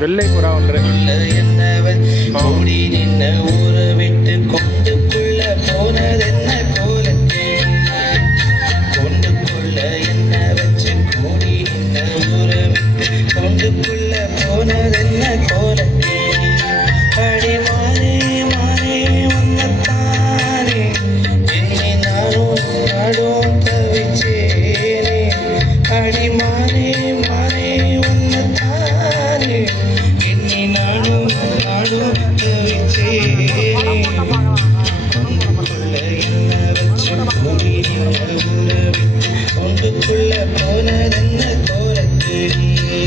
வெள்ளை புறா ஒன்று ஓடி நின்ன ஊரை விட்டு கொண்டுக்குள்ள போனதென்ன கோலத்தே கொண்டுக்குள்ள என்ன வச்சு கூடி நின்ன ஊரை விட்டு கொண்டுக்குள்ள போனதென்ன கோலத்தே அடி மாறே மாறே ஒன்னத்தானே என்னை நானும் நாடும் தவிச்சேனே அடி மாறே மாறே ஒன்னத்தானே என்னை நானும் நாடும் தவிச்சேனே கொண்டுக்குள்ள என்ன வச்சு கூடி நின்ன ஊரை விட்டு கொண்டுக்குள்ள போனதென்ன கோலத்தேடியே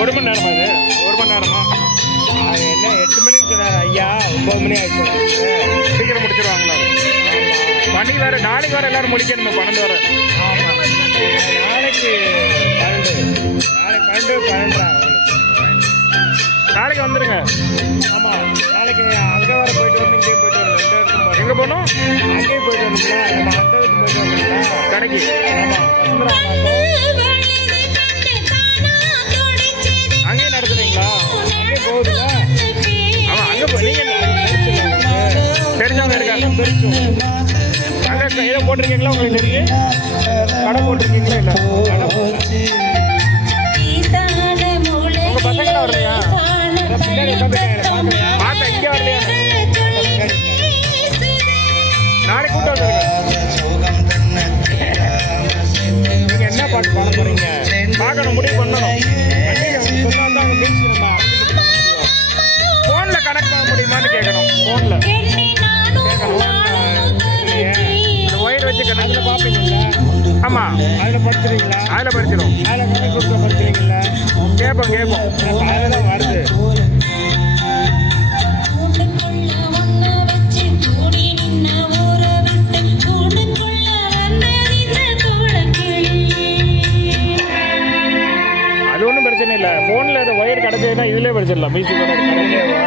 ஒரு மணி நேரமா அது ஒரு மணி நேரமா என்ன 8 மணிக்கு சொன்னார் ஐயா 9 மணி ஆயிடுச்சு சீக்கிரம் முடிச்சிருவாங்களா பணி வேறு நாளைக்கு வேறு எல்லோரும் முடிக்கணுமே 12 வர நாளைக்கு 12 நாளைக்கு வந்துடுங்க ஆமாம் நாளைக்கு அங்கே வர போயிட்டு வரணும் இங்கேயும் போயிட்டு வரணும் 2 இடத்துக்கும் போகிறோம் எங்கே போகணும் அங்கேயும் போயிட்டு வரணுங்களா நம்ம அந்த இதுக்கு போயிட்டு வரணுங்களா கடைக்கு ஆமாம் அங்கேயும் நடத்துறீங்களா அங்கேயும் போகுதுங்களா ஆமாம் அங்கே நீங்கள் தெரிஞ்சவங்க இருக்காங்க தெரிஞ்சு அங்கே இதை போட்டிருக்கீங்களா உங்களுக்கு தெரிஞ்சு கடை போட்டிருக்கீங்களா இல்லை கடை உங்கள் பசங்களாம் வரலையா பின்னாடி பார்த்தேன் இங்கே வரலையா நாளைக்கு கூட்டம் வந்துருங்க நீங்கள் என்ன பாட்டு பாட போகிறீங்க பார்க்கணும் முடிவு பண்ணணும் சொன்னால் தான் அவங்க பேசிக்கணுமா ஃபோனில் கனெக்ட் பண்ண முடியுமான்னு கேட்கணும் ஃபோனில் அந்த ஒயர் வச்சு கணக்கில் பார்ப்பீங்களா ஆமாம் அதில் படிச்சிருக்கீங்களா அதில் படிச்சிடும் அதில் கணக்கு கொடுக்க படிச்சிருக்கீங்களா கேட்போம் அதில் தான் வருது அது ஒன்றும் பிரச்சனை இல்லை ஃபோனில் அந்த ஒயர் கிடச்சதுன்னா இதிலே படிச்சிடலாம் மியூசிக்கோட கடையிலேவா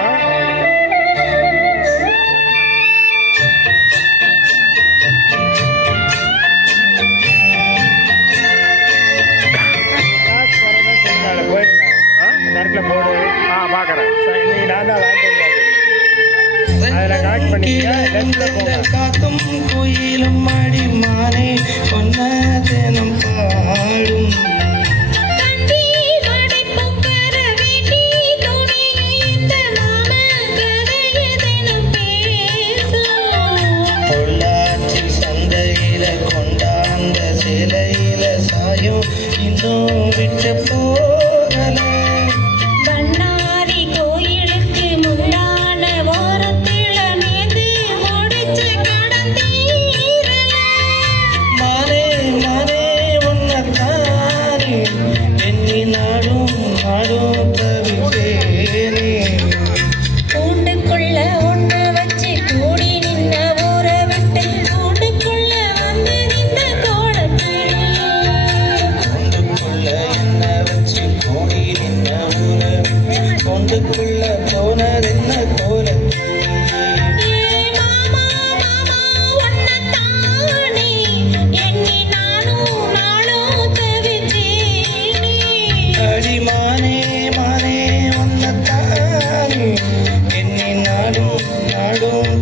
கரெக்டில் போடு பார்க்குறேன் நீ நான் தான் வாங்கிட்டு வந்தாது அதில் கனெக்ட் பண்ணிக்க லெஃப்ட்டில் போங்க காத்தும் கோயிலும் மாடி மானே பொன்னதனம் பாடும் பொள்ளாச்சி சந்தையில கொண்டாந்த சிலையில சாயம் இன்னும் விட்டு போகல கொண்டுக்குள்ள போனதென்ன கோலத்தே அடி மானே மானே ஒன்னத்தானே என்னை நாடும் நாடும்